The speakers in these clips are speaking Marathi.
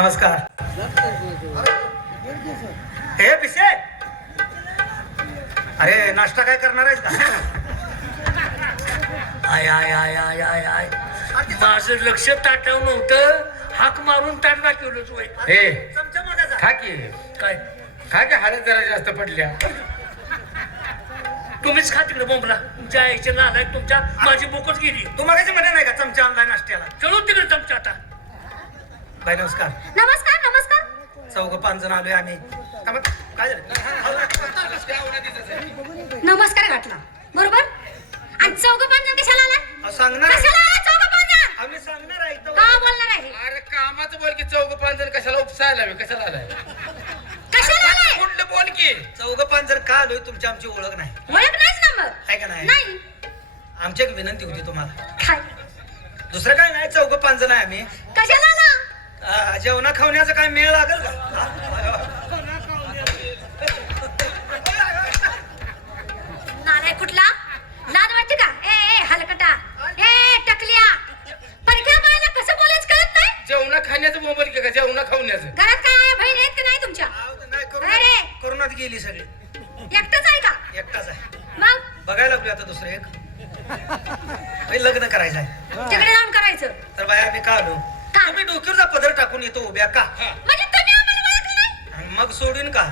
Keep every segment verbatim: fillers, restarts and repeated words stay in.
नमस्कार. हे पिसे, अरे नाश्ता काय करणार आहेस का? आय आय आय आय आय आय माझं लक्ष ताटावं नव्हतं, हाक मारून ताट दाखवलं तू. हे चमचा मागायचा. खा की काय खा की हालत जरा जास्त पडल्या. तुम्हीच खा तिकडे बोंबला. तुमच्या आईच्या नादायक तुमच्या माझी बोकच गेली. तू मागायचं म्हणे नाही का चमचा आणलाय नाश्त्याला? चलो तिकडे चमचा आता. बाई नमस्कार. नमस्कार नमस्कार. चौघ पाच जण आलोय आम्ही. का मग? काय झालं? नमस्कार घातला बरोबर. आणि चौघ पाच जण कशाला आला? अहो, सांगणार कशाला आला चौघ पाच जण? आम्ही सांगणार आहे तो. का बोलणार आहे? अरे कामाचं बोल की चौघ पाच जण कशाला उपसायला हवे कशाला आलाय? कशाला आलाय? कुठलं बोल की चौघ पाच जण का आलोय? तुमची आमची ओळख नाही ओळख नाहीच ना मग. आहे का नाही? नाही. आमची एक विनंती होती तुम्हाला. काय? दुसरं काय नाही, चौघ पाच जण आहे आम्ही. कशाला आला? आ, जेवणा खावण्याचा काय मेळ लागेल का? नालाय कुठला? लाज वाटते का? ए ए हलकटा, ए टकलिया, परक्या बाळाला कसं बोलायचं कळत नाही? जेवणा खाण्याचं मोबाईल की का जेवणा खावण्याचं? घरात काय आहे? बहीण आहेत का नाही तुमच्या? आव, नाही, अरे. करोनात करोनात गेली सगळी. एकटंच आहे का? एकटाच आहे. मग बघायला लागलो आता दुसरं एक. बाई, लग्न करायचं आहे. तिकडे जाऊन करायचं. तर बाई आम्ही का आलो? का? तुम्ही डोक्यावरचा पदर टाकून येतो उभ्या का? म्हणजे तुम्ही आम्हाला ओळखलं नाही? आणि मग सोडून का?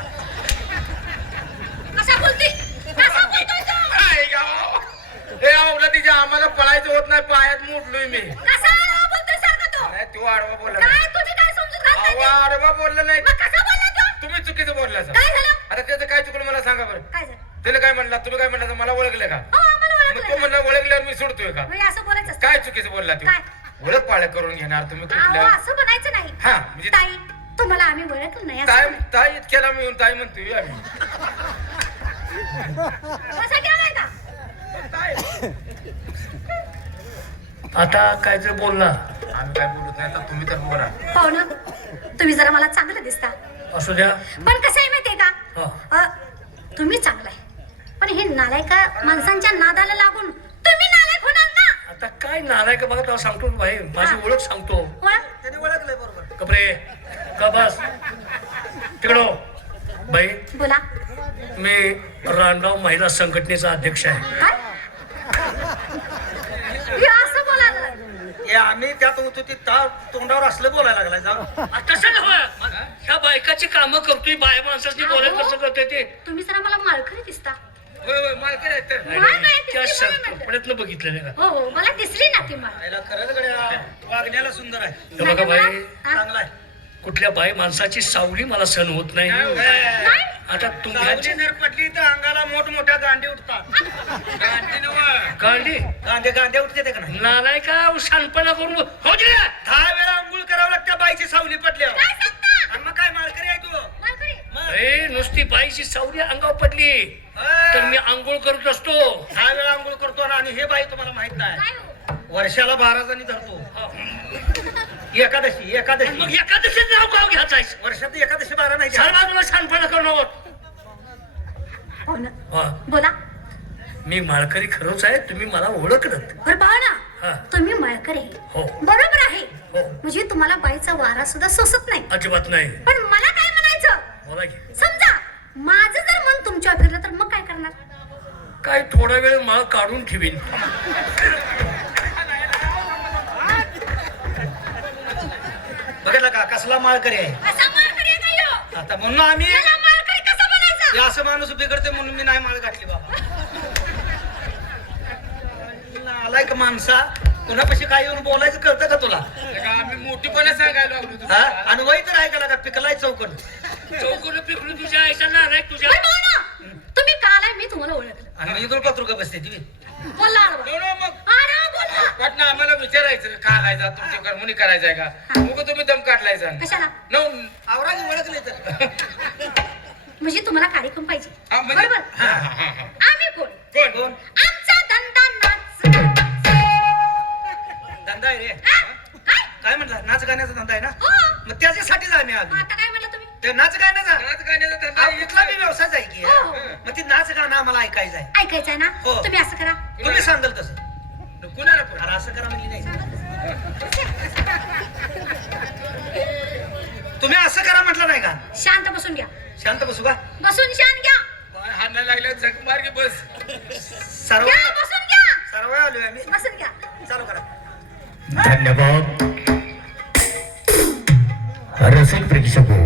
कसा बोलतोय? कसा बोलतोय तू? काय गाव? हे आवला तिच्या आम्हाला पळायचं होत नाही, पायात मोडलोय मी. कसा आडवा बोलतोय सारखा तो? नाही तू आडवा बोलला काय नाही. तुझी काय समजूत घालताय अहो, ते? आडवा बोलला नाही. मग कसा बोलला तू? तुम्ही चुकीचं बोलला सर. काय झालं? आता त्याचं काय चुकलं मला सांगा बरं. काय झालं? त्याला काय म्हणला तुम्ही काय म्हणला मला ओळखलं का? हो, आम्हाला मग ओळखलं. तो म्हणला ओळखल्यावर मी सोडतोय का? म्हणजे असं बोलायचं असतं. काय चुकीचं बोलला तू? काय? ओळख पाळख करून घेणार तुम्ही अहो, कुठल्या असं म्हणायचं नाही. हा म्हणजे ताई, तुम्हाला आम्ही ओळखलं नाही असं ताई म्हणायचं. ताई इतक्याला मी येऊन ताई म्हणतोय आम्ही. असं केलंय का? आता काय तर बोलला. आम्ही काय बोलत नाही तर तुम्ही तर बोला. पाहुणं, तुम्ही जरा मला चांगलं दिसता. असू द्या. पण कसं आहे माहितीये का? हा. अ, तुम्ही चांगलं आहे. पण हे नालायका माणसांच्या नादाला लागून तुम्ही नालायक होणार ना. आता काय नालाय का बघा, तुला सांगतो भाई, माझी हा. ओळख सांगतो. ओळख? त्याने ओळखलंय बरोबर. कपरे का बस तिकडं. बाई, बोला. मी रानगाव महिला संघटनेचा अध्यक्ष आहे. काय? हे असं बोलायला? हे आम्ही त्यात होतो ते ता- तोंडावर असलं बोलायला लागलाय. जाऊ. आ, तसं नव्हं. ह्या बायकाची कामं करतोय, बाया माणसाची बोलायला कसं करतोय ते. तुम्ही जरा मला माळकरी दिसता. होय होय मालकी आहेत तर. नाही, माळ नाही, नाही, त्या दिसली मला शर्ट- नाही. कपड्यातनं बघितलं नाही का? हो हो, मला दिसली ना ती माळ. याला खरंच गड्या वागण्याला सुंदर आहे. हे बघा बाई, हा? चांगला आहे. कुठल्या बाई माणसाची सावली मला सण होत नाही. नाही? आता सावली तुम्ही जर पडली तर अंगाला मोठमोठ्या गांडी उठतात. गांधी नव्ह. काढली गांधे गांधे उठते का नाही? नालाय का शानपणा करून हो दे. दहा वेळा अंघोळ करावं लागतं बाईची सावली पडल्यावर. काय सांगता? आणि मग काय माळकरी आहे तू? माळकरी? मग? ए, नुसती बाईची सावली अंगावर पडली तर मी आंघोळ करत असतो. दहा वेळा अंघोळ करतो ना. आणि हे बाई तुम्हाला माहित नाही, काय हो? वर्षाला बारा जणी धरतो. एकादशी मग एकादशी एकादशीचं नाव गाव घ्यायचं. वर्षात एकादशी बारा नाही. सर्व तुला शानपणा करणं. हो ना. हा, बोला. मी माळकरी खरंच आहे, तुम्ही मला ओळखलं. बरं पहा हा. ना, तुम्ही माळकरी आहे. हो. बरोबर आहे. हो. म्हणजे तुम्हाला बाईचा वारा सुद्धा सोसत नाही. अजिबात नाही. पण मला काय म्हणायचं, बोला की. समजा माझं जर मन तुमच्यावर फिरलं तर मग काय करणार? काय थोडा वेळ माळ काढून ठेवीन. बघितलं का कसला माळकरी आहे. असा माळकरी आहे का ह्यो? आता म्हणून आम्ही याला माळकरी कसं म्हणायचं? हे असं माणूस बिघडते म्हणून मी नाही माळ घातली बाबा. आलाय का माणसा, कोणापाशी काय येऊन बोलायचं कळतं का तुला? का आम्ही मोठीपणा सांगायला लागलो हा? तुला. आणि वय तर ऐकायला का पिकलाय चौकड. चौकोन पिकलून तुझ्या आईच्या नालाय तुझ्या. बरं पाहू ना, तुम्ही काल आहे, मी तुम्हाला ओळखलं. आणि इकडून पत्रुका बसते ती. बोलला आडवा. नो, नो, मग आडवा बोलला. वाटणं आम्हाला विचारायचं का घालायचा तुमच्या कर्मणी करायचंय का? मग तुम्ही दम काढलायचा. कशाला? नो आवराजी ओळखले तर. म्हणजे तुम्हाला कार्यक्रम पाहिजे. हा, म्हणजे- बरोबर. हा, हा, हा, हा. आम्ही कोण? कोण कोण? आमचा धंदा नाच. धंदा आहे रे. हा? काय? काय म्हटलं? नाच गाण्याचा धंदा आहे ना. हो. मग त्याच्यासाठीच आम्ही आलो. आता काय म्हणलं तुम्ही? ते नाच गाण्याचा नाच गाण्याचा धंदा हा, इथला बी व्यवसायच आहे की. हो. मग ती नाच गाणं आम्हाला ऐकायचं आहे. ऐकायचंय ना? हो. तुम्ही असं करा. तुम्ही सांगाल तसं. कुणाला पण अरे असं करा म्हणजे नाही. तुम्ही असं करा म्हटलं नाही का? शांत बसून घ्या. शांत बसू का? बसून शांत घ्या. पाय हाणायला लागल्या झक मार की बस. सर्व घ्या बसून घ्या. सर्व आलोय आम्ही. बसून घ्या. चालू करा. धन्यवाद रसिक प्रेक्षक